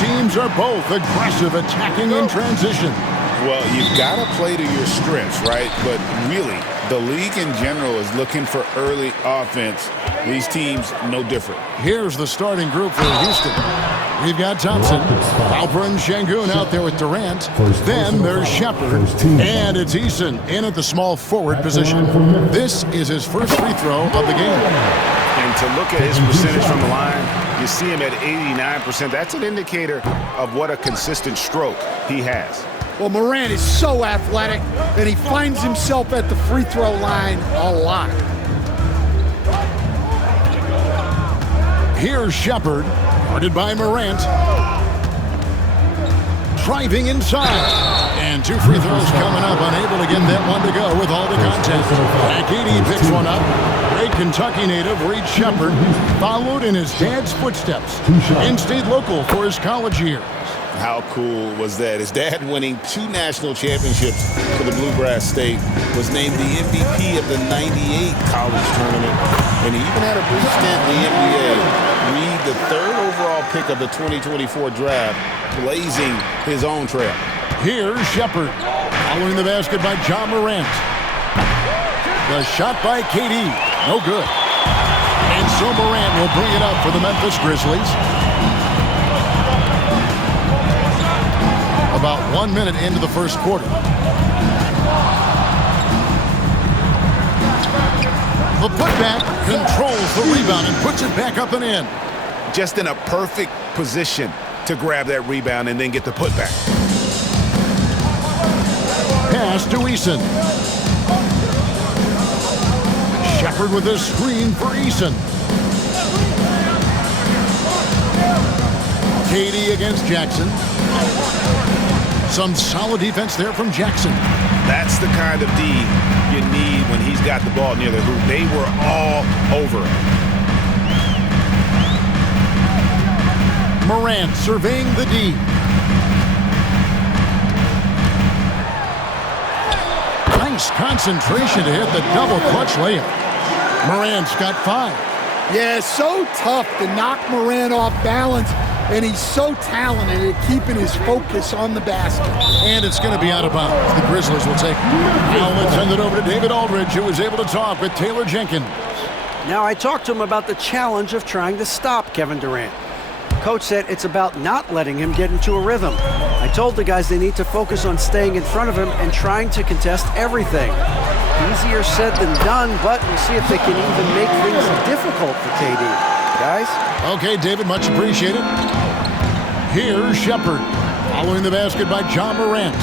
teams are both aggressive attacking in transition. Well, you've got to play to your strengths, right? But really, the league in general is looking for early offense. These teams, no different. Here's the starting group for Houston. We've got Thompson, Alperen Sengun out there with Durant. Then there's Shepard, and it's Eason in at the small forward position. This is his first free throw of the game. And to look at his percentage from the line, you see him at 89%. That's an indicator of what a consistent stroke he has. Well, Morant is so athletic, and he finds himself at the free throw line a lot. Here's Shepard, guarded by Morant. Driving inside. And two free throws coming up, unable to get that one to go with all the contact. Akidi picks one up. Great Kentucky native Reed Shepard followed in his dad's footsteps and stayed local for his college years. How cool was that? His dad, winning 2 national championships for the Bluegrass State, was named the MVP of the '98 college tournament, and he even had a brief stint in the NBA. Reed, the 3rd overall pick of the 2024 draft, blazing his own trail. Here's Shepard, following the basket by John Morant. The shot by KD, no good. And so Morant will bring it up for the Memphis Grizzlies. About 1 minute into the first quarter. The putback controls the rebound and puts it back up and in. Just in a perfect position to grab that rebound and then get the putback. Pass to Eason. Shepard with a screen for Eason. KD against Jackson. Some solid defense there from Jackson. That's the kind of D you need when he's got the ball near the hoop. They were all over him. Morant surveying the D. Nice concentration to hit the double clutch layup. Morant's got 5. Yeah, so tough to knock Morant off balance. And he's so talented at keeping his focus on the basket. And it's going to be out of bounds. The Grizzlies will take it. Now let's send it over to David Aldridge, who was able to talk with Taylor Jenkins. Now, I talked to him about the challenge of trying to stop Kevin Durant. Coach said it's about not letting him get into a rhythm. I told the guys they need to focus on staying in front of him and trying to contest everything. Easier said than done, but we'll see if they can even make things difficult for KD. Guys? Okay, David, much appreciated. Here's Shepard, following the basket by John Morant.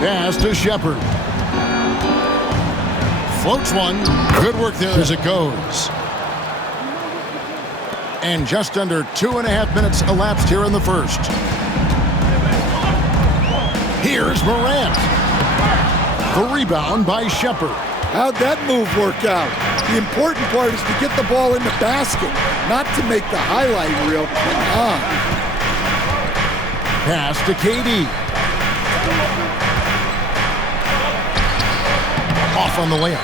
Pass to Shepard. Floats one. Good work there as it goes. And just under 2.5 minutes elapsed here in the first. Here's Morant. The rebound by Shepard. How'd that move work out? The important part is to get the ball in the basket, not to make the highlight reel. Come on. Pass to KD. Off on the layup.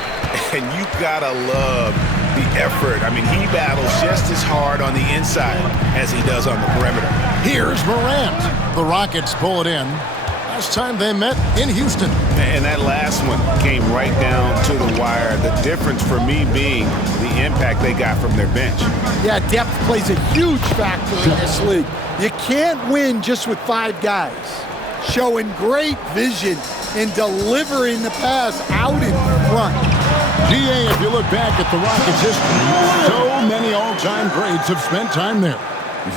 And you gotta love the effort. I mean, he battles just as hard on the inside as he does on the perimeter. Here's Morant. The Rockets pull it in. Last time they met in Houston. And that last one came right down to the wire. The difference for me being the impact they got from their bench. Yeah, depth plays a huge factor in this league. You can't win just with 5 guys. Showing great vision and delivering the pass out in front. GA, if you look back at the Rockets' history, so many all-time greats have spent time there.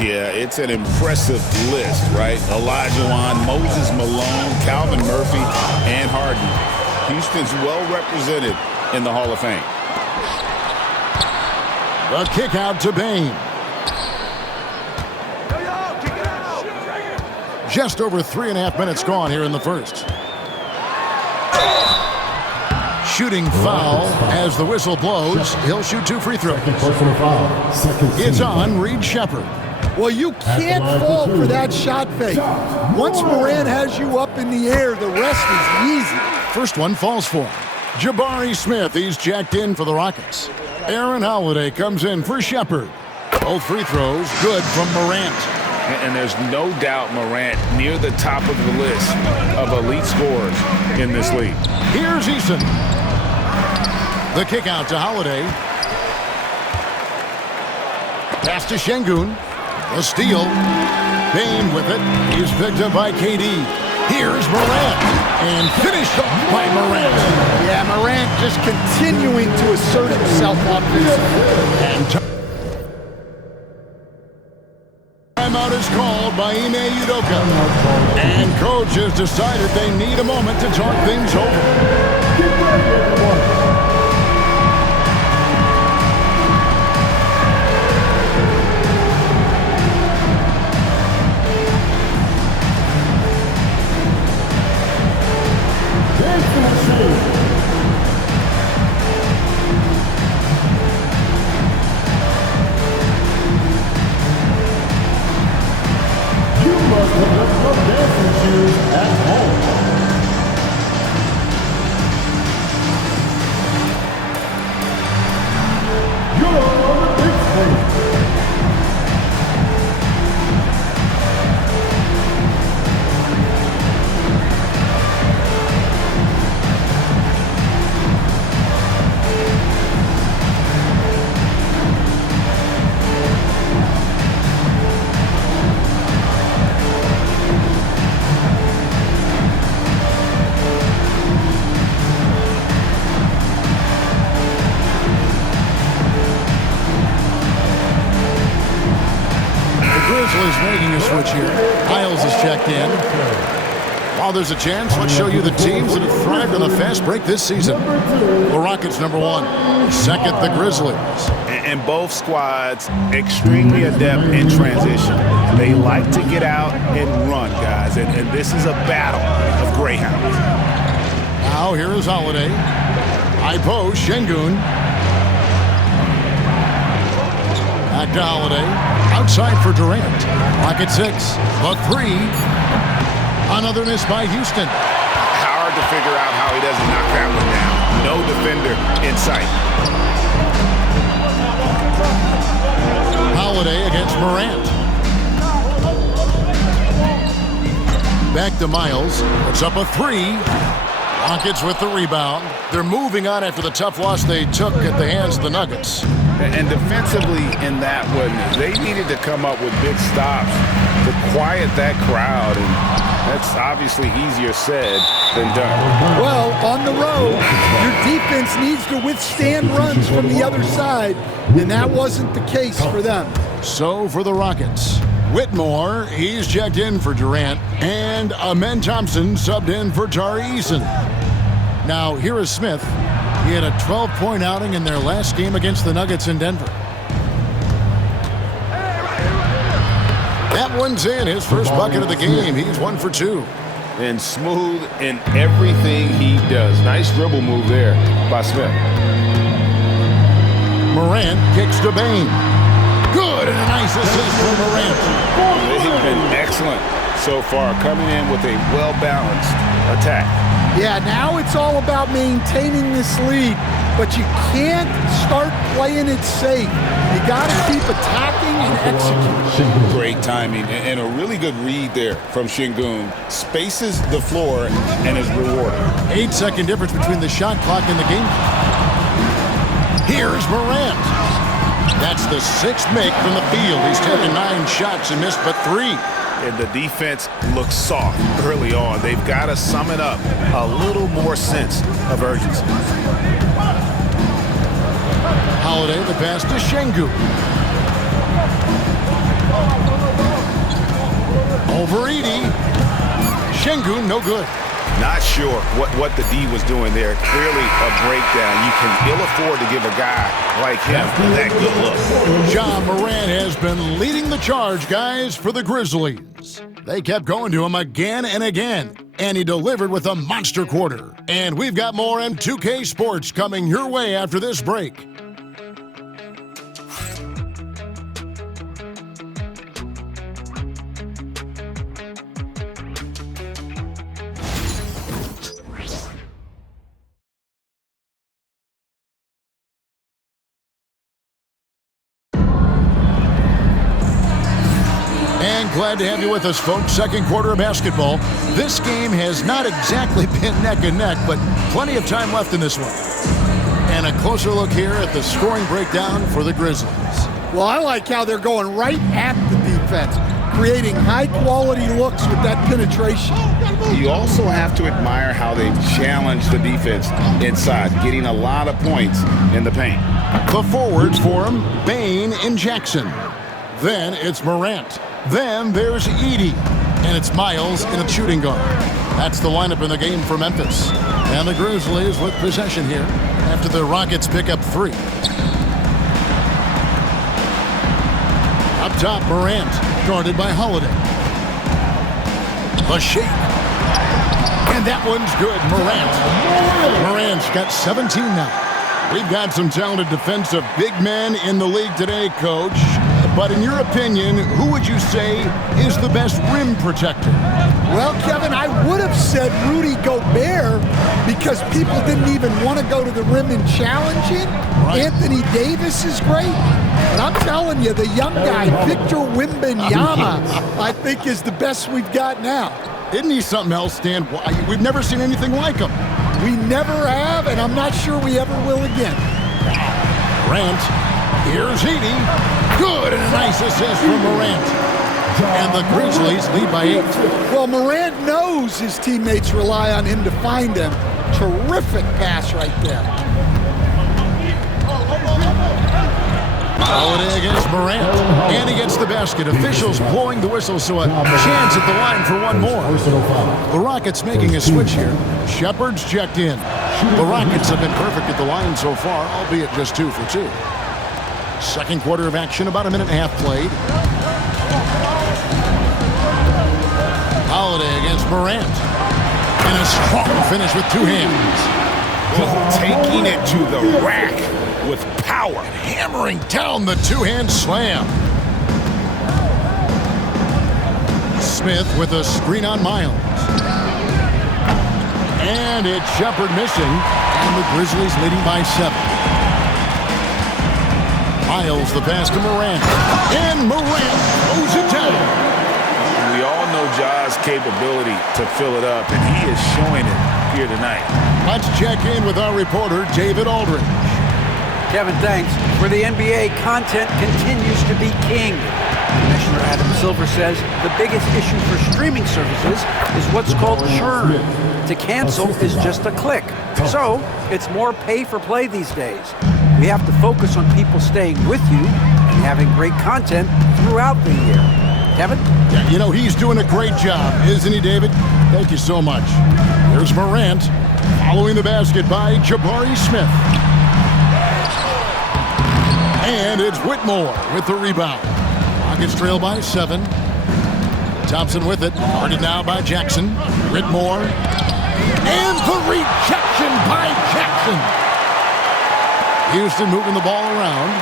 Yeah, it's an impressive list, right? Olajuwon, Moses Malone, Calvin Murphy, and Harden. Houston's well represented in the Hall of Fame. The kick out to Bane. Just over 3.5 minutes gone here in the first. Shooting foul as the whistle blows. He'll shoot 2 free throws. It's on Reed Shepard. Well, you can't fall for that shot fake. Once Morant has you up in the air, the rest is easy. First one falls for him. Jabari Smith, he's jacked in for the Rockets. Aaron Holiday comes in for Shepard. Both free throws good from Morant. And there's no doubt Morant near the top of the list of elite scorers in this league. Here's Eason. The kick out to Holiday. Pass to Şengün. The steal. Bane with it. He's picked up by KD. Here's Morant. And finished off by Morant. Yeah, Morant just continuing to assert himself offensively. And timeout is called by Ime Udoka. And coach has decided they need a moment to talk things over. Get ready, everyone. Grizzlies making a switch here. Hiles is checked in. While there's a chance, let's show you the teams that have thrived on the fast break this season. The Rockets, number 1. Second, the Grizzlies. And both squads extremely adept in transition. They like to get out and run, guys. And this is a battle of greyhounds. Now here is Holiday. High post, Şengün. Back to Holiday. Outside for Durant. Rocket 6. The 3. Another miss by Houston. Hard to figure out how he doesn't knock that one down. No defender in sight. Holiday against Morant. Back to Miles. Puts up a 3. Rockets with the rebound. They're moving on after the tough loss they took at the hands of the Nuggets. And defensively in that one, they needed to come up with big stops to quiet that crowd. And that's obviously easier said than done. Well, on the road, your defense needs to withstand runs from the other side, and that wasn't the case for them. So for the Rockets, Whitmore, he's checked in for Durant, and Amen Thompson subbed in for Tari Eason. Now, here is Smith. He had a 12-point outing in their last game against the Nuggets in Denver. That one's in, his first bucket of the game. He's 1 for 2. And smooth in everything he does. Nice dribble move there by Smith. Morant kicks to Bane. Good, and a nice assist from Morant. They've been excellent so far, coming in with a well-balanced attack. Yeah, now it's all about maintaining this lead, but you can't start playing it safe. You got to keep attacking and executing. Great timing and a really good read there from Şengün. Spaces the floor and is rewarded. 8-second difference between the shot clock and the game. Here's Morant. That's the 6th make from the field. He's taken 9 shots and missed but 3. And the defense looks soft early on. They've got to sum it up. A little more sense of urgency. Holiday, the pass to Şengün. Over 80. Şengün, no good. Not sure what the D was doing there. Clearly a breakdown. You can ill afford to give a guy like him that good look. Ja Morant has been leading the charge, guys, for the Grizzlies. They kept going to him again and again, and he delivered with a monster quarter. And we've got more M2K Sports coming your way after this break. And glad to have you with us, folks. Second quarter of basketball. This game has not exactly been neck and neck, but plenty of time left in this one. And a closer look here at the scoring breakdown for the Grizzlies. Well, I like how they're going right at the defense, creating high-quality looks with that penetration. You also have to admire how they've challenged the defense inside, getting a lot of points in the paint. The forwards for him, Bane and Jackson. Then it's Morant. Then there's Edey. And it's Miles in a shooting guard. That's the lineup in the game for Memphis. And the Grizzlies with possession here after the Rockets pick up 3. Up top, Morant, guarded by Holiday. The shake. And that one's good, Morant. Morant's got 17 now. We've got some talented defensive big men in the league today, Coach. But in your opinion, who would you say is the best rim protector? Well, Kevin, I would have said Rudy Gobert because people didn't even want to go to the rim and challenge him. Right. Anthony Davis is great. But I'm telling you, the young guy, Victor Wembanyama, I think is the best we've got now. Isn't he something else, Dan? We've never seen anything like him. We never have, and I'm not sure we ever will again. Morant. Here's Edey. Good, and a nice assist from Morant. And the Grizzlies lead by 8. Well, Morant knows his teammates rely on him to find them. Terrific pass right there. Holiday against Morant. And he gets the basket. Officials blowing the whistle, so a chance at the line for one more. The Rockets making a switch here. Shepard's checked in. The Rockets have been perfect at the line so far, albeit just 2 for 2. Second quarter of action, about a minute and a half played. Holiday against Morant. And a strong finish with 2 hands. Taking it to the rack with power. Hammering down the 2-hand slam. Smith with a screen on Miles. And it's Shepard missing. And the Grizzlies leading by 7. Miles the pass to Morant. And Morant throws it down. We all know Ja's capability to fill it up, and he is showing it here tonight. Let's check in with our reporter, David Aldridge. Kevin, thanks. For the NBA, content continues to be king. Commissioner Adam Silver says the biggest issue for streaming services is what's called churn. To cancel is just a click. So it's more pay for play these days. We have to focus on people staying with you and having great content throughout the year. Kevin? Yeah, you know, he's doing a great job, isn't he, David? Thank you so much. Here's Morant, following the basket by Jabari Smith. And it's Whitmore with the rebound. Rockets trail by 7. Thompson with it, guarded now by Jackson. Whitmore. And the rejection by Jackson. Houston moving the ball around.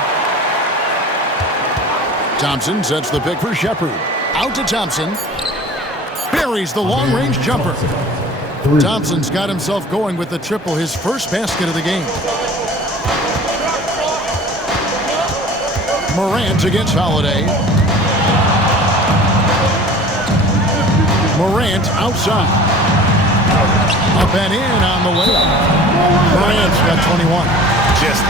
Thompson sets the pick for Shepard. Out to Thompson. Buries the long-range jumper. Thompson's got himself going with the triple, his first basket of the game. Morant against Holiday. Morant outside. Up and in on the way. Morant's got 21. Just a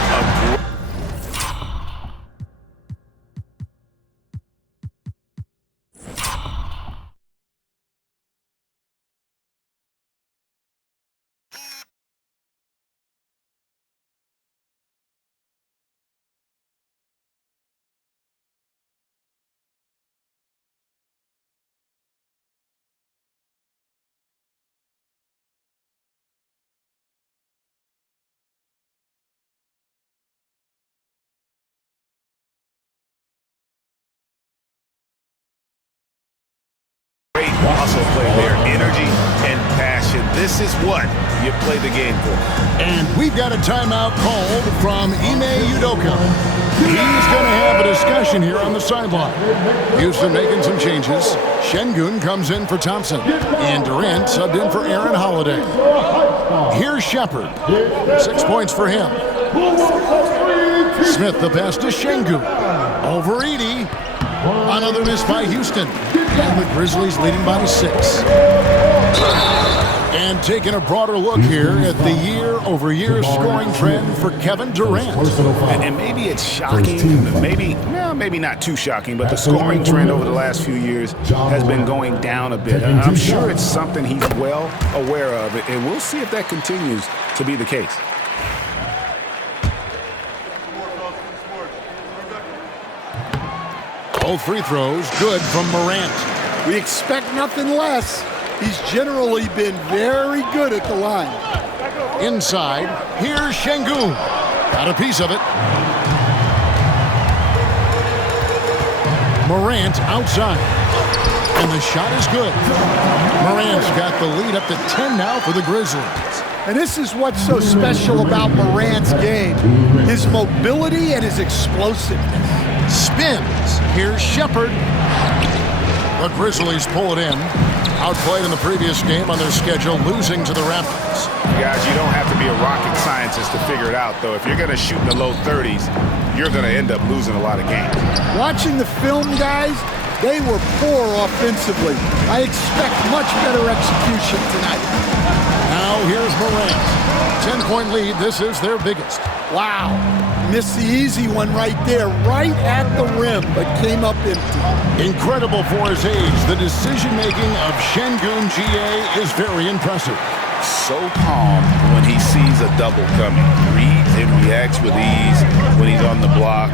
great muscle play there. Energy and passion. This is what you play the game for. And we've got a timeout called from Ime Udoka. He's going to have a discussion here on the sideline. Houston making some changes. Şengün comes in for Thompson. And Durant subbed in for Aaron Holiday. Here's Shepard. 6 points for him. Smith the pass to Şengün. Over Edey. Another miss by Houston. And the Grizzlies leading by 6. And taking a broader look here at the year-over-year scoring trend for Kevin Durant. And maybe it's shocking, maybe not too shocking, but the scoring trend over the last few years has been going down a bit. And I'm sure it's something he's well aware of, and we'll see if that continues to be the case. Both free throws good from Morant. We expect nothing less. He's generally been very good at the line. Inside, here's Şengün. Got a piece of it. Morant outside. And the shot is good. Morant's got the lead up to 10 now for the Grizzlies. And this is what's so special about Morant's game. His mobility and his explosiveness. Spins. Here's Shepherd. The Grizzlies pull it in. Outplayed in the previous game on their schedule, losing to the Raptors. Guys, you don't have to be a rocket scientist to figure it out, though. If you're going to shoot in the low 30s, you're going to end up losing a lot of games. Watching the film, guys, they were poor offensively. I expect much better execution tonight. Now here's Morant. 10-point lead. This is their biggest. Wow. Missed the easy one right there, right at the rim, but came up empty. Incredible for his age. The decision-making of Şengün GA is very impressive. So calm when he sees a double coming. Reads and reacts with ease when he's on the block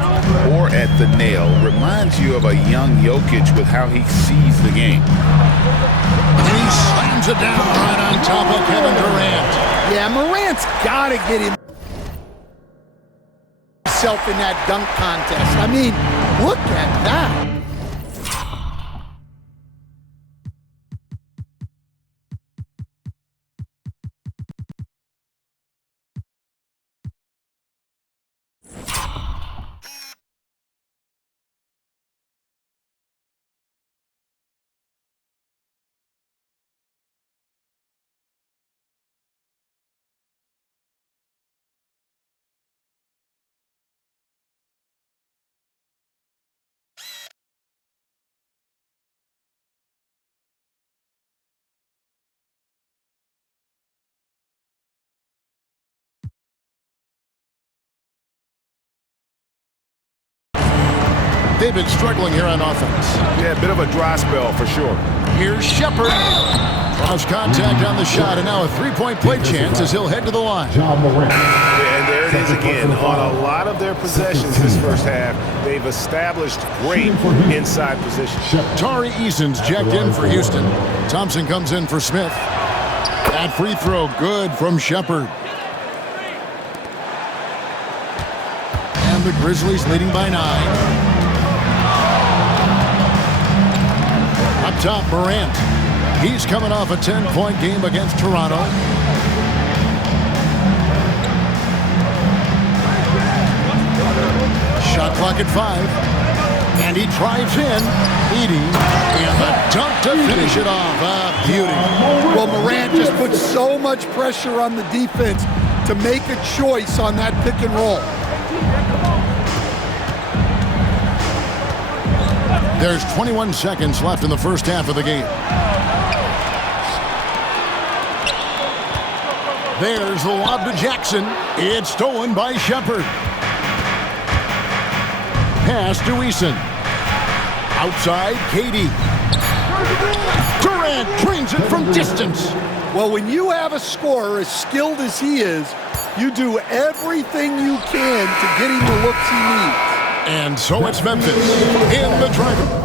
or at the nail. Reminds you of a young Jokic with how he sees the game. And he slams it down right on top of Kevin Durant. Yeah, Morant's got to get himself in that dunk contest. I mean, look at that. They've been struggling here on offense. Yeah, a bit of a dry spell for sure. Here's Shepherd. Draws contact on the shot, and now a three-point play chance as he'll head to the line. And there it is again. On a lot of their possessions this first half, they've established great inside position. Tari Eason's jacked in for Houston. Thompson comes in for Smith. That free throw good from Shepherd. And the Grizzlies leading by 9. Up top, Morant. He's coming off a 10-point game against Toronto. Shot clock at 5. And he drives in. Edey. And the dunk to finish it off. A beauty. Well, Morant just put so much pressure on the defense to make a choice on that pick and roll. There's 21 seconds left in the first half of the game. There's the lob to Jackson. It's stolen by Shepherd. Pass to Eason. Outside, KD. Durant drains it from distance. Well, when you have a scorer as skilled as he is, you do everything you can to get him the looks he needs. And so it's Memphis in the driver.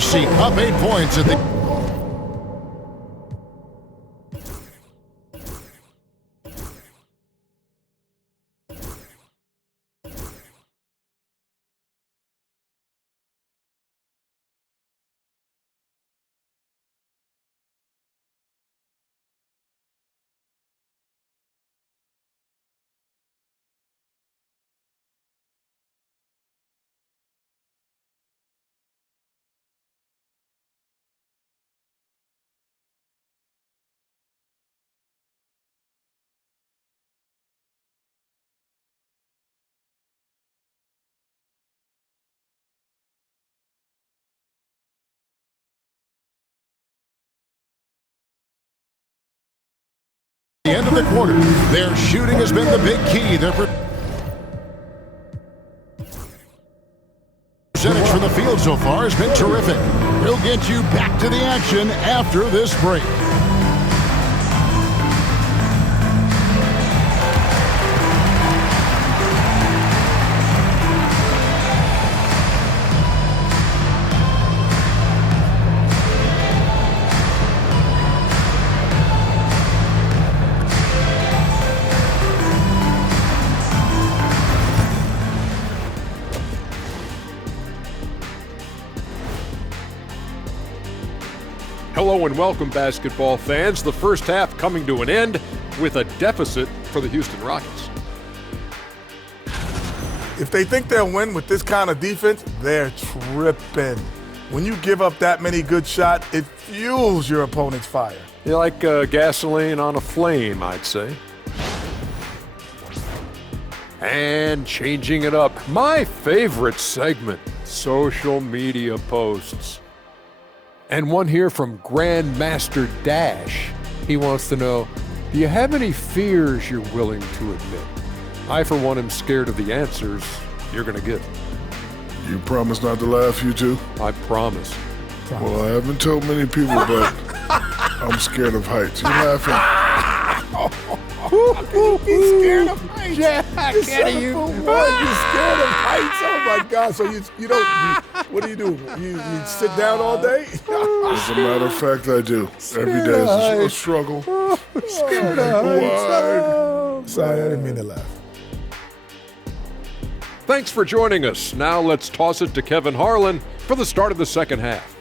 seat, up 8 points at the end of the quarter. Their shooting has been the big key. Their percentage from the field so far has been terrific. We'll get you back to the action after this break. Hello and welcome, basketball fans. The first half coming to an end with a deficit for the Houston Rockets. If they think they'll win with this kind of defense, they're tripping. When you give up that many good shots, it fuels your opponent's fire. You're like gasoline on a flame, I'd say. And changing it up, my favorite segment, social media posts. And one here from Grandmaster Dash. He wants to know, do you have any fears you're willing to admit? I, for one, am scared of the answers you're going to give. You promise not to laugh, you two? I promise. Well, I haven't told many people, but I'm scared of heights. You laughing? He's scared of heights. Yeah, I can't you. You're scared of heights. Oh my God! So you don't. What do? You sit down all day? As a matter of fact, I do. Every day is a struggle. Scared of heights. Sorry, I didn't mean to laugh. Thanks for joining us. Now let's toss it to Kevin Harlan for the start of the second half.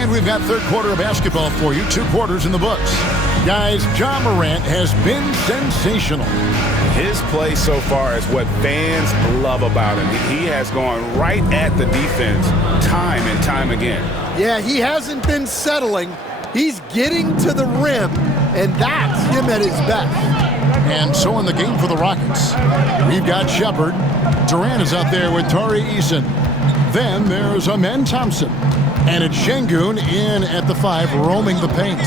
And we've got third quarter of basketball for you. 2 quarters in the books. Guys, Ja Morant has been sensational. His play so far is what fans love about him. He has gone right at the defense time and time again. Yeah, he hasn't been settling. He's getting to the rim, and that's him at his best. And so in the game for the Rockets, we've got Shepard. Durant is out there with Tari Eason. Then there's Amen Thompson. And it's Şengün in at the 5, roaming the paint.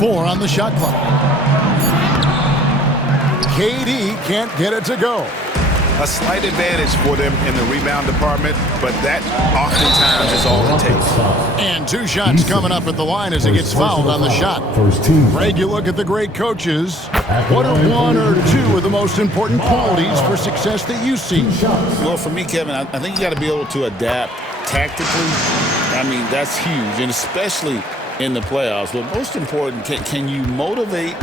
4 on the shot clock. KD can't get it to go. A slight advantage for them in the rebound department, but that oftentimes is all it takes. And 2 shots coming up at the line as he gets fouled on the shot. Greg, you look at the great coaches. What are 1 or 2 of the most important qualities for success that you see? Well, for me, Kevin, I think you got to be able to adapt tactically. I mean, that's huge, and especially in the playoffs. But most important, can you motivate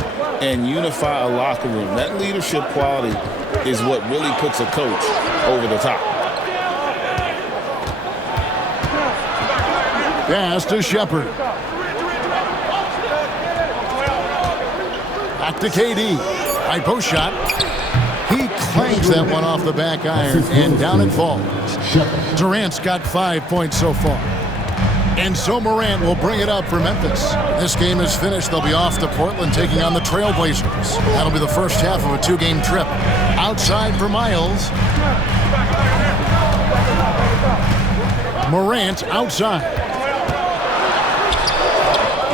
and unify a locker room? That leadership quality is what really puts a coach over the top. Pass to Shepherd. Back to KD. High post shot. He clanks that one off the back iron, and down it falls. Durant's got 5 points so far. And so Morant will bring it up for Memphis. This game is finished. They'll be off to Portland taking on the Trailblazers. That'll be the first half of a 2-game trip. Outside for Miles. Morant outside.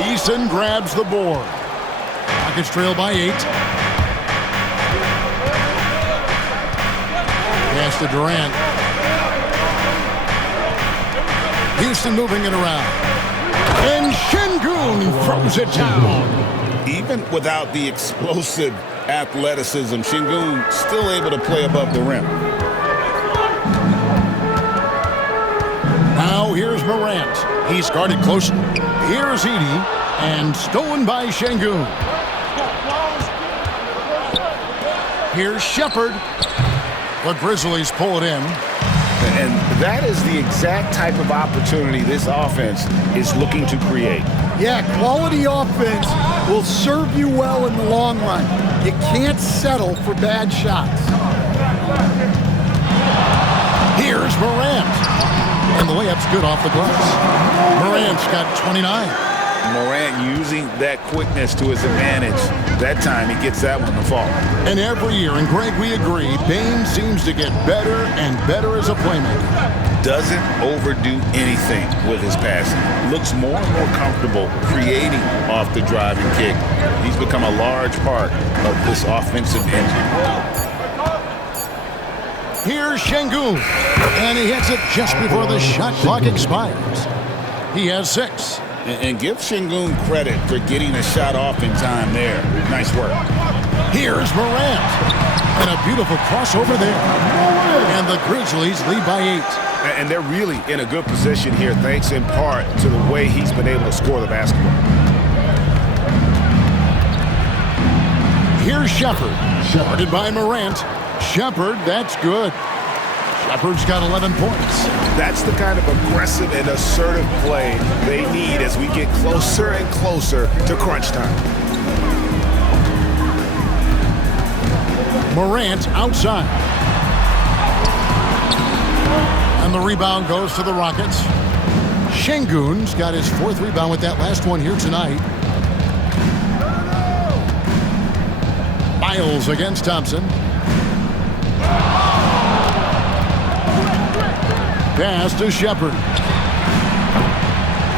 Eason grabs the board. Rockets trail by 8. Pass to Durant. Houston moving it around. And Şengün throws it down. Even without the explosive athleticism, Şengün still able to play above the rim. Now here's Morant. He's guarded closely. Here's Edey. And stolen by Şengün. Here's Shepherd. The Grizzlies pull it in. And that is the exact type of opportunity this offense is looking to create. Yeah, quality offense will serve you well in the long run. You can't settle for bad shots. Here's Morant. And the layup's good off the glass. Morant's got 29. Morant using that quickness to his advantage. That time he gets that one to fall. And every year, and Greg, we agree, Bane seems to get better and better as a playmaker. Doesn't overdo anything with his passing. Looks more and more comfortable creating off the driving kick. He's become a large part of this offensive engine. Here's Şengün. And he hits it just before the shot clock expires. He has 6. And give Şengün credit for getting a shot off in time there. Nice work. Here's Morant. And a beautiful crossover there. And the Grizzlies lead by 8. And they're really in a good position here, thanks in part to the way he's been able to score the basketball. Here's Shepherd. Guarded by Morant. Shepherd, that's good. Shepherd's got 11 points. That's the kind of aggressive and assertive play they need as we get closer and closer to crunch time. Morant outside. And the rebound goes to the Rockets. Şengün's got his 4th rebound with that last one here tonight. Miles against Thompson. Pass to Shepherd.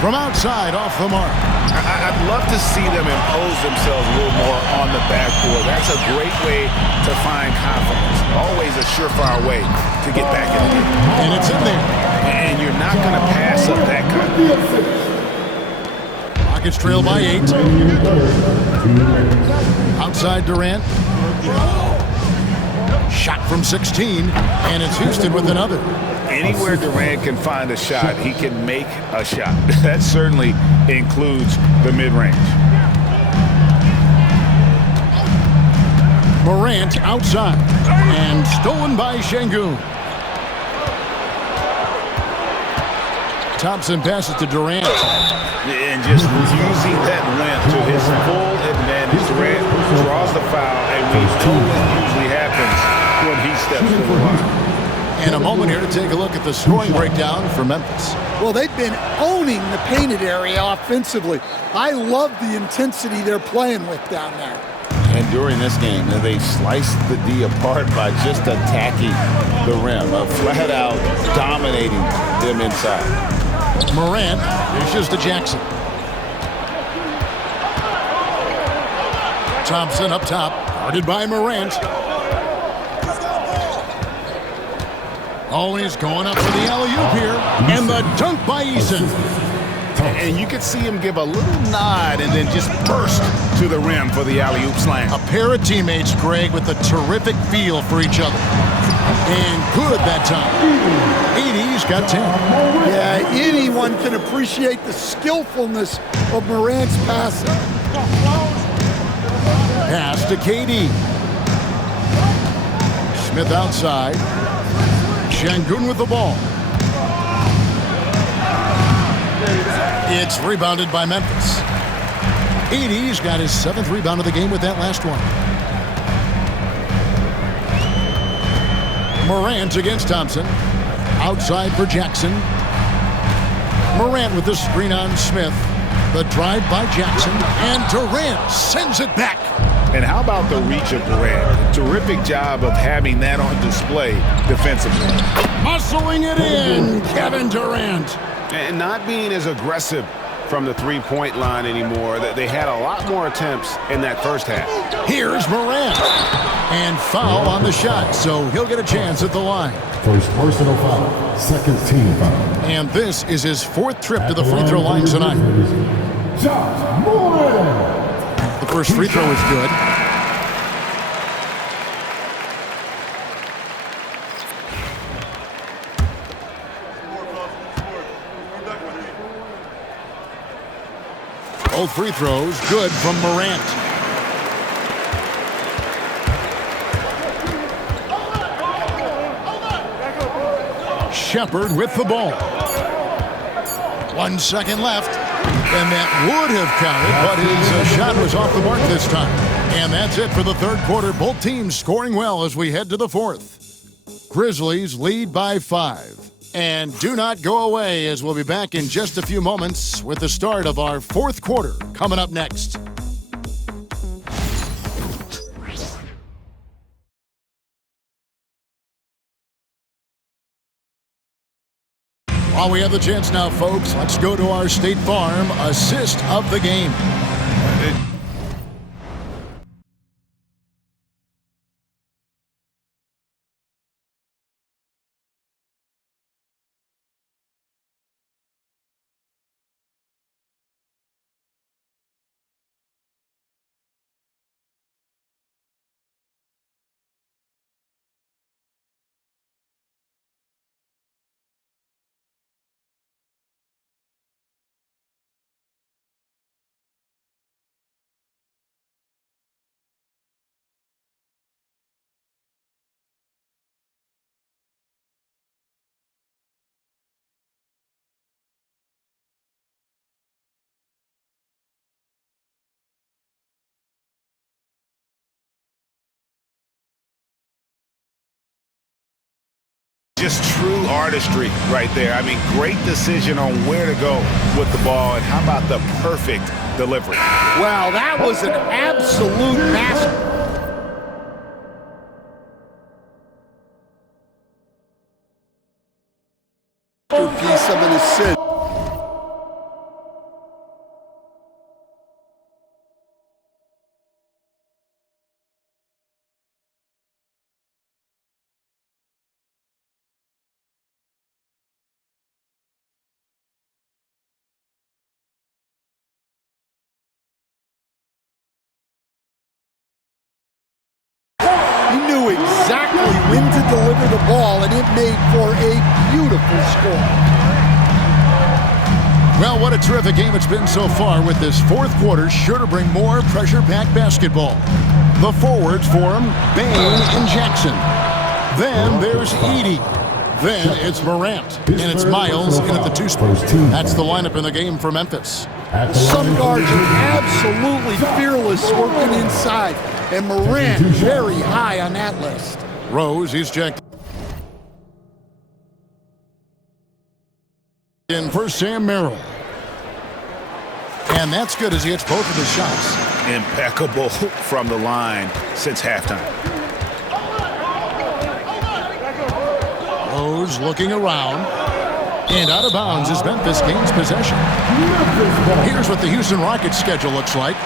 From outside, off the mark. I'd love to see them impose themselves a little more on the backboard. That's a great way to find confidence. Always a surefire way to get back in the game. And it's in there. And you're not going to pass up that kind. Rockets trail by 8. Outside Durant. Shot from 16. And it's Houston with another. Anywhere Durant can find a shot, he can make a shot. That certainly includes the mid-range. Morant outside. And stolen by Şengün. Thompson passes to Durant. And just using that length to his full advantage. Durant draws the foul, and we know what usually happens when he steps to the line. And a moment here to take a look at the scoring breakdown for Memphis. Well, they've been owning the painted area offensively. I love the intensity they're playing with down there. And during this game, they've sliced the D apart by just attacking the rim, flat out dominating them inside. Morant dishes to Jackson. Thompson up top, guarded by Morant. Oh, he's going up for the alley-oop here. And the dunk by Eason. And you could see him give a little nod and then just burst to the rim for the alley-oop slam. A pair of teammates, Greg, with a terrific feel for each other. And good that time. Edey's got 10. Yeah, anyone can appreciate the skillfulness of Morant's passing. Pass to KD. Smith outside. Şengün with the ball. It's rebounded by Memphis. Edey's got his 7th rebound of the game with that last one. Morant against Thompson. Outside for Jackson. Morant with the screen on Smith. The drive by Jackson. And Durant sends it back. And how about the reach of Durant? Terrific job of having that on display defensively. Muscling it in, Kevin Durant. And not being as aggressive from the three-point line anymore. They had a lot more attempts in that first half. Here's Morant. And foul on the shot, so he'll get a chance at the line. First personal foul, second team foul. And this is his 4th trip to the free throw line tonight. The first free throw is good. Both free throws good from Morant. Shepard with the ball. 1 second left. And that would have counted, but his shot was off the mark this time. And that's it for the 3rd quarter. Both teams scoring well as we head to the 4th. Grizzlies lead by 5. And do not go away, as we'll be back in just a few moments with the start of our 4th quarter coming up next. While we have the chance now, folks, let's go to our State Farm assist of the game. Just true artistry right there. I mean, great decision on where to go with the ball, and how about the perfect delivery? Wow, that was an absolute masterpiece of an assist. Exactly when to deliver the ball, and it made for a beautiful score. Well, what a terrific game it's been so far, with this 4th quarter sure to bring more pressure-packed basketball. The forwards for him, Bane and Jackson. Then there's Edey. Then it's Morant. And it's Miles in at the 2 spot. That's the lineup in the game for Memphis. Some guards are absolutely fearless working inside, and Morant very high on that list. Rose, he's checked in for Sam Merrill. And that's good as he hits both of his shots. Impeccable from the line since halftime. Rose looking around. And out of bounds as Memphis gains possession. Here's what the Houston Rockets schedule looks like.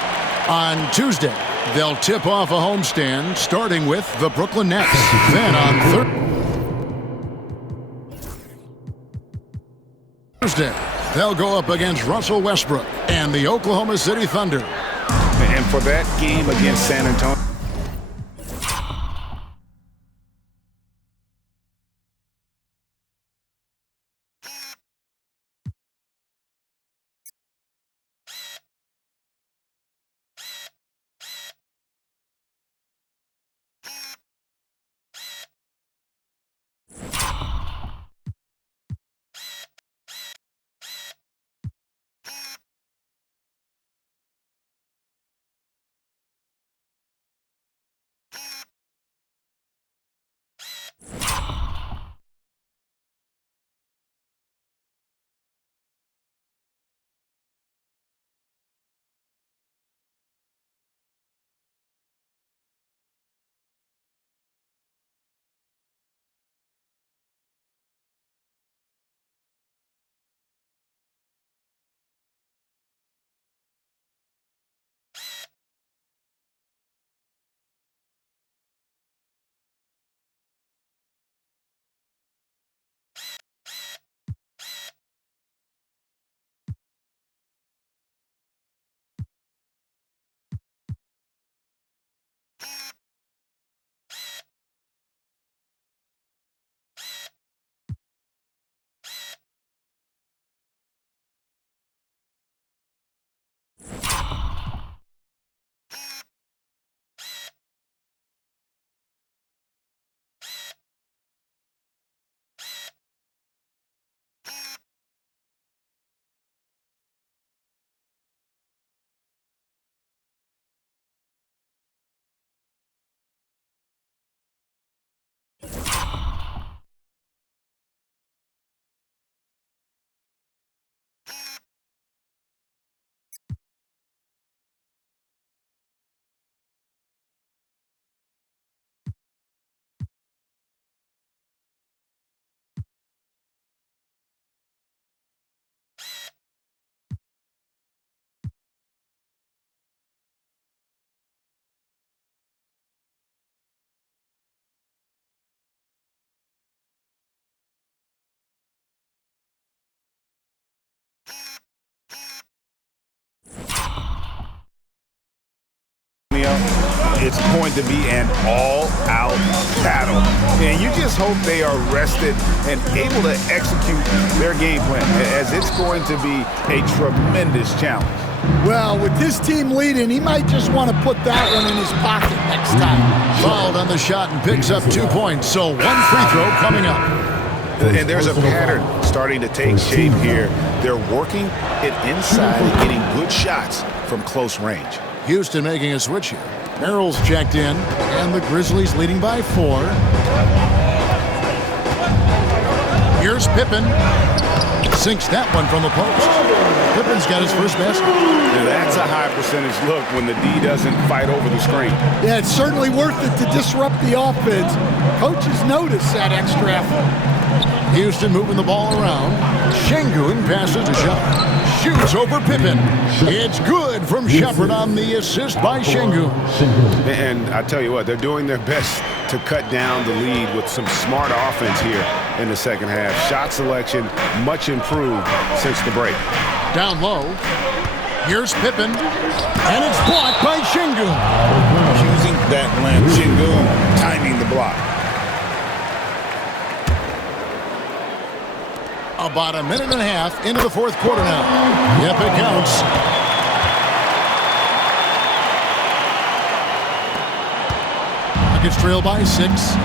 On Tuesday, they'll tip off a homestand starting with the Brooklyn Nets. Then on Thursday, they'll go up against Russell Westbrook and the Oklahoma City Thunder. And for that game against San Antonio, it's going to be an all-out battle. And you just hope they are rested and able to execute their game plan, as it's going to be a tremendous challenge. Well, with this team leading, he might just want to put that one in his pocket next time. Fouled on the shot and picks up 2 points, so 1 free throw coming up. And there's a pattern starting to take shape here. They're working it inside and getting good shots from close range. Houston making a switch here. Merrill's checked in, and the Grizzlies leading by 4. Here's Pippen. Sinks that one from the post. Pippen's got his first basket. Now that's a high percentage look when the D doesn't fight over the screen. Yeah, it's certainly worth it to disrupt the offense. Coaches notice that extra effort. Houston moving the ball around. Şengün passes to Shepard. Shoots over Pippen. It's good from Shepard on the assist by Şengün. And I tell you what, they're doing their best to cut down the lead with some smart offense here in the second half. Shot selection much improved since the break. Down low. Here's Pippen. And it's blocked by Şengün. Choosing that length. Şengün timing the block. About a minute and a half into the fourth quarter now. Yep, it counts. Nuggets trail by 6.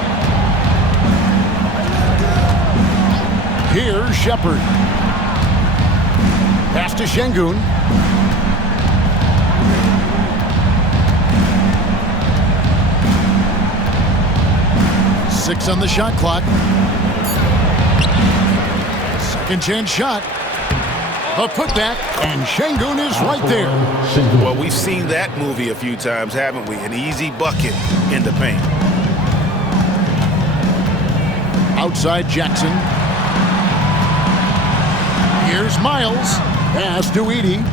Here's Shepard. Pass to Şengün. Six on the shot clock. Second chance shot. A putback, and Şengün is right there. Well, we've seen that movie a few times, haven't we? An easy bucket in the paint. Outside Jackson. Here's Miles. Pass to Edey.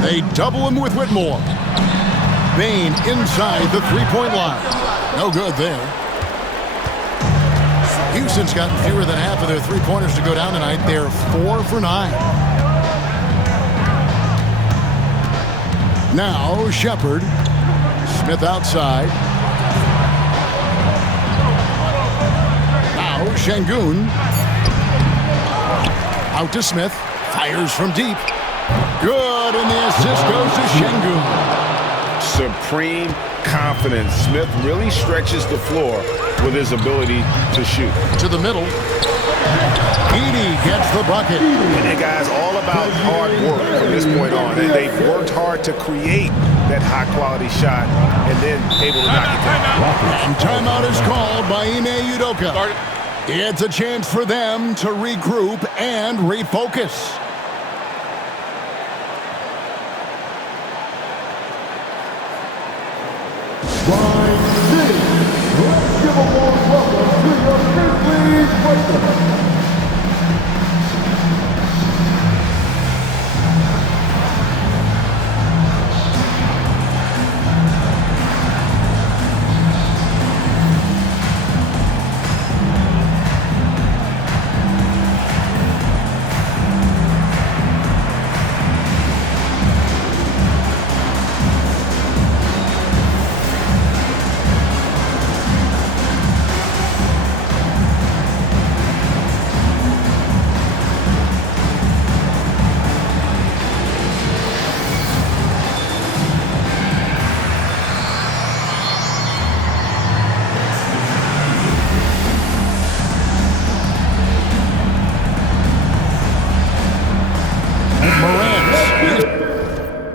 They double him with Whitmore. Bane inside the three-point line. No good there. Houston's gotten fewer than half of their three-pointers to go down tonight. They're 4 for 9. Now Shepard. Smith outside. Now Şengün. Out to Smith. Fires from deep. Good, and the assist goes to Şengün. Supreme confidence. Smith really stretches the floor with his ability to shoot. To the middle. Edey gets the bucket. And that guy's all about hard work from this point on. And they've worked hard to create that high-quality shot and then able to knock it down. And timeout is called by Ime Udoka. It's a chance for them to regroup and refocus. Let's give a warm welcome to your Grizzlies president.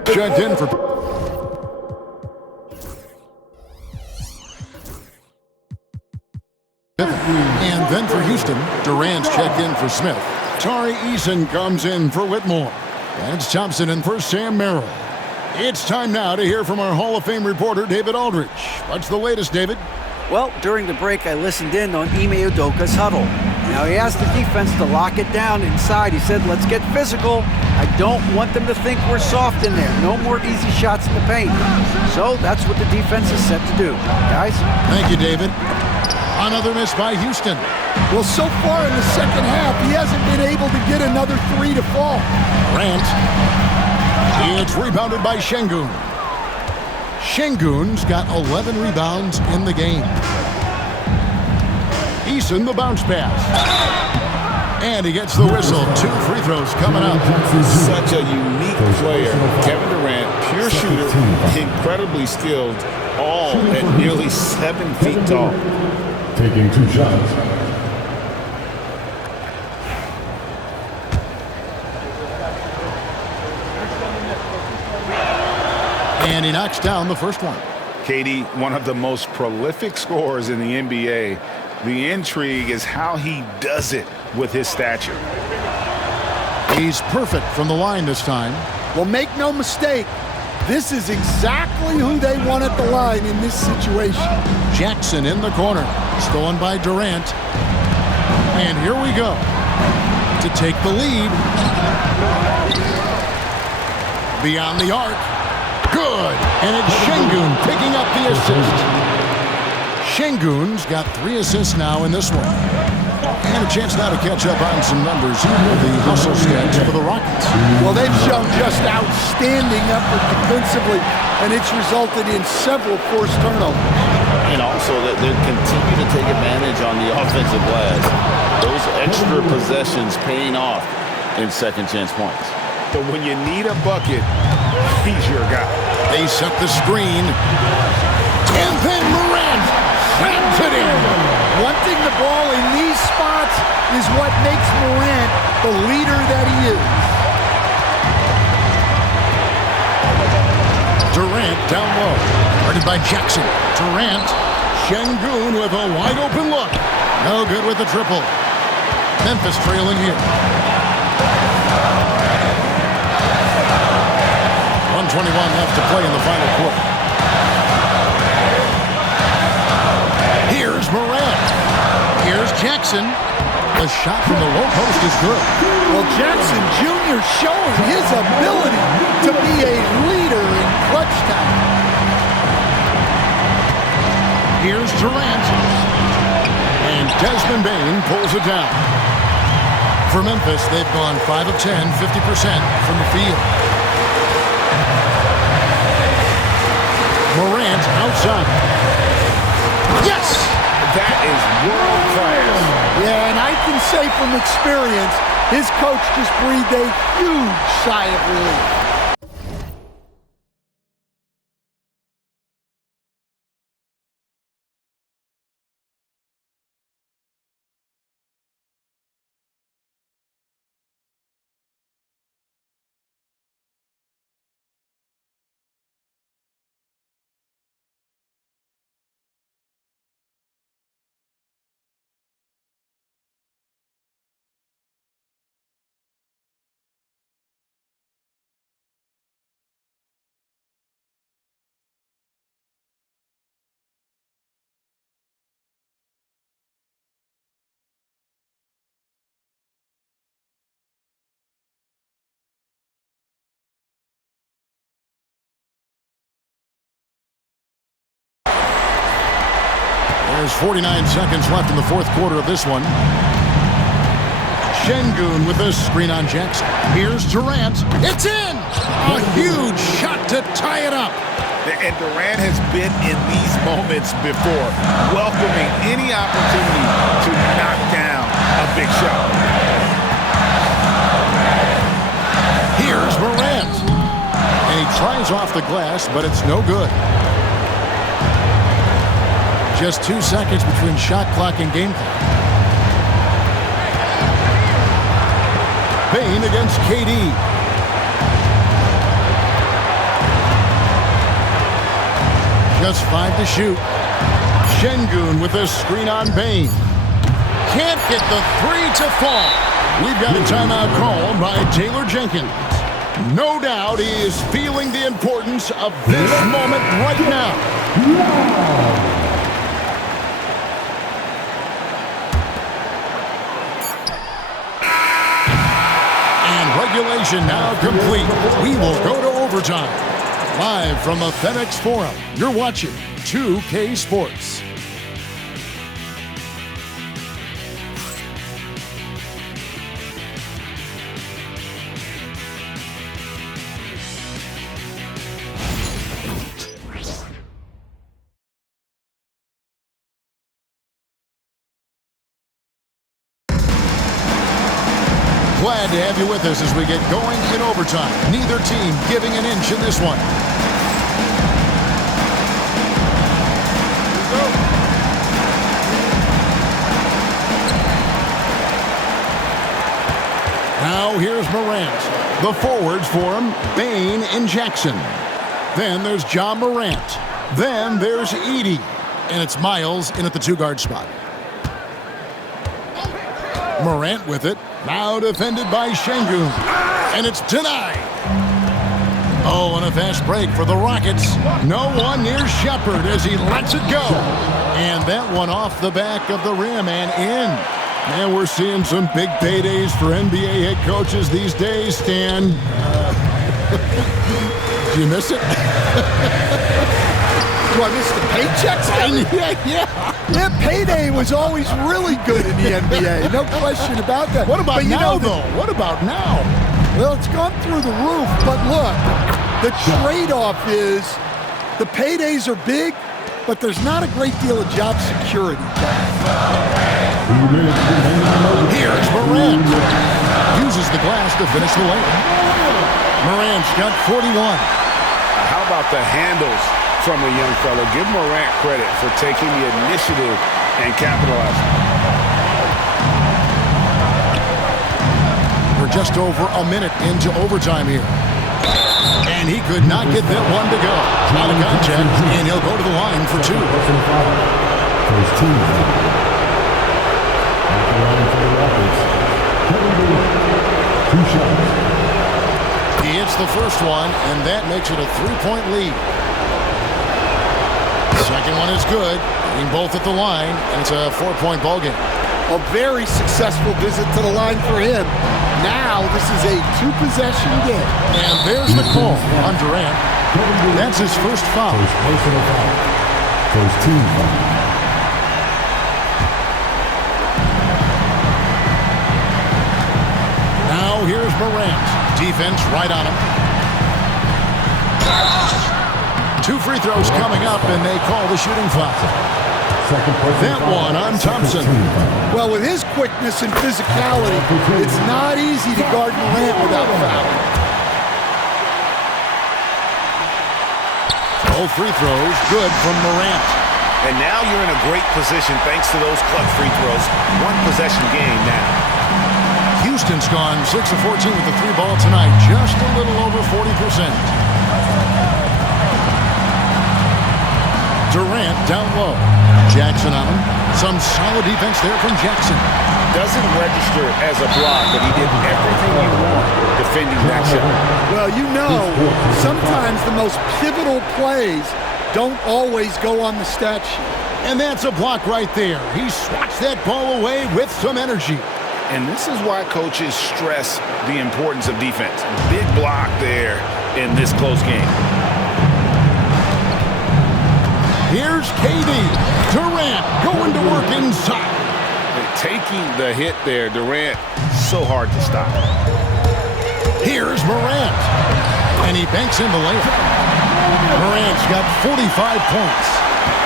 Checked in for... And then for Houston, Durant's checked in for Smith. Tari Eason comes in for Whitmore. That's Thompson in for Sam Merrill. It's time now to hear from our Hall of Fame reporter, David Aldridge. What's the latest, David? Well, during the break, I listened in on Ime Udoka's huddle. Now, he asked the defense to lock it down inside. He said, let's get physical. I don't want them to think we're soft in there. No more easy shots in the paint. So that's what the defense is set to do. Guys? Thank you, David. Another miss by Houston. Well, so far in the second half, he hasn't been able to get another three to fall. Grant. It's rebounded by Şengün. Şengün's got 11 rebounds in the game. Eason the bounce pass. And he gets the whistle. 2 free throws coming up. Such a unique player. Kevin Durant, pure shooter, incredibly skilled, all at nearly 7 feet tall. Taking 2 shots. And he knocks down the first one. KD, one of the most prolific scorers in the NBA. The intrigue is how he does it with his stature. He's perfect from the line this time. Well, make no mistake, this is exactly who they want at the line in this situation. Jackson in the corner. Stolen by Durant. And here we go. To take the lead. Beyond the arc. Good. And it's Şengün picking up the assist. Şengün's got 3 assists now in this one. And a chance now to catch up on some numbers with the hustle stats for the Rockets. Well, they've shown just outstanding effort defensively, and it's resulted in several forced turnovers. And also that they continue to take advantage on the offensive glass. Those extra possessions paying off in second chance points. But when you need a bucket, he's your guy. They set the screen. And then Morant slams it in. Wanting the ball in these spots is what makes Morant the leader that he is. Durant down low. Guarded by Jackson. Durant. Şengün with a wide open look. No good with the triple. Memphis trailing here. 1:21 left to play in the final quarter. Here's Morant. Here's Jackson. The shot from the low post is good. Well, Jackson Jr. showing his ability to be a leader in clutch time. Here's Durant. And Desmond Bane pulls it down. For Memphis, they've gone 5 of 10, 50% from the field. Morant outside. Yes! That is world class. Yeah, and I can say from experience, his coach just breathed a huge sigh of relief. There's 49 seconds left in the fourth quarter of this one. Şengün with a screen on Jackson. Here's Durant. It's in! A huge shot to tie it up. And Durant has been in these moments before, welcoming any opportunity to knock down a big shot. Here's Morant. And he tries off the glass, but it's no good. Just 2 seconds between shot clock and game clock. Bane against KD. Just 5 to shoot. Şengün with a screen on Bane. Can't get the 3 to fall. We've got a timeout called by Taylor Jenkins. No doubt he is feeling the importance of this moment right now. Regulation now complete. We will go to overtime. Live from the FedEx Forum, you're watching 2K Sports. Glad to have you with us as we get going in overtime. Neither team giving an inch in this one. Now here's Morant. The forwards for him, Bane and Jackson. Then there's Ja Morant. Then there's Edey. And it's Miles in at the 2-guard spot. Morant with it. Now defended by Şengün. And it's denied. Oh, and a fast break for the Rockets. No one near Shepard as he lets it go. And that one off the back of the rim and in. Man, we're seeing some big paydays for NBA head coaches these days, Stan. Did you miss it? Do I miss the paychecks? Yeah, payday was always really good in the NBA. No question about that. What about now, though? What about now? Well, it's gone through the roof. But look, the trade-off is the paydays are big, but there's not a great deal of job security. Here's Morant. Uses the glass to finish the lane. Morant's got 41. How about the handles from the young fella? Give Morant credit for taking the initiative and capitalizing. We're just over a minute into overtime here. And he could not get that one to go. Out of contact, and he'll go to the line for 2. First team. At the line for the Rockets, Kevin Durant. 2 shots. He hits the first one, and that makes it a 3-point lead. Second one is good, hitting both at the line, and it's a 4-point ball game. A very successful visit to the line for him. Now this is a 2-possession game. And there's the call on Durant. That's his first foul. First personal foul. First team foul. Now here's Morant. Defense right on him. 2 free throws coming up, and they call the shooting foul. That one on Thompson. Well, with his quickness and physicality, it's not easy to guard Morant without fouling. Both free throws good from Morant. And now you're in a great position thanks to those clutch free throws. One possession game now. Houston's gone 6 of 14 with the 3 ball tonight, just a little over 40%. Durant down low. Jackson on him. Some solid defense there from Jackson. Doesn't register as a block, but he did everything you want defending that shot. Well, you know, sometimes the most pivotal plays don't always go on the stat sheet. And that's a block right there. He swats that ball away with some energy. And this is why coaches stress the importance of defense. Big block there in this close game. Here's KD. Durant going to work inside. Taking the hit there, Durant, so hard to stop. Here's Morant. And he banks in the layup. Morant's got 45 points.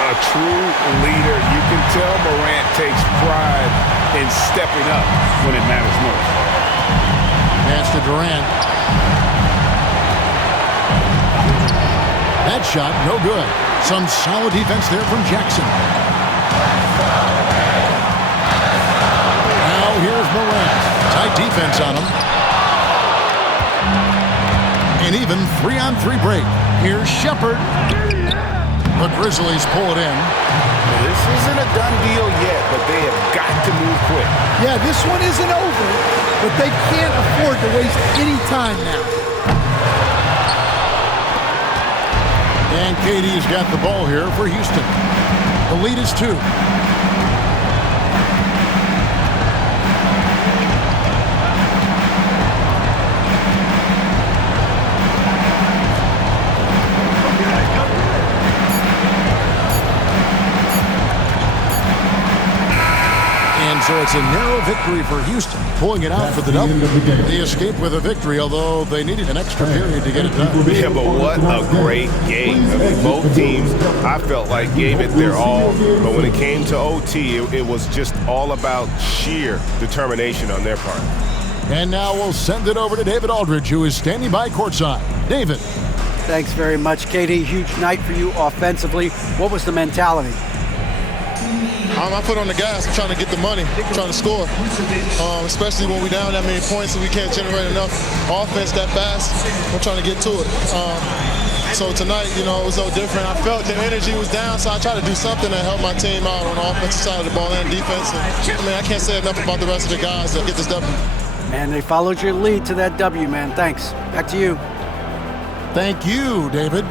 A true leader. You can tell Morant takes pride in stepping up when it matters most. Pass to Durant. That shot, no good. Some solid defense there from Jackson. Now here's Morant. Tight defense on him. An even 3-on-3 break. Here's Shepherd. The Grizzlies pull it in. This isn't a done deal yet, but they have got to move quick. Yeah, this one isn't over, but they can't afford to waste any time now. And KD's got the ball here for Houston. The lead is 2. So it's a narrow victory for Houston, pulling it out for the double. They escaped with a victory, although they needed an extra period to get it done. Yeah, but what a great game. I mean, both teams, I felt like, gave it their all. But when it came to OT, it was just all about sheer determination on their part. And now we'll send it over to David Aldridge, who is standing by courtside. David. Thanks very much, Katie. Huge night for you offensively. What was the mentality? I put on the gas. I'm trying to get the money, trying to score, especially when we're down that many points and we can't generate enough offense that fast. I'm trying to get to it. So tonight, you know, it was no different. I felt the energy was down, so I tried to do something to help my team out on the offensive side of the ball and defense. And, I mean, I can't say enough about the rest of the guys that get this W. Man, they followed your lead to that W, man. Thanks. Back to you. Thank you, David.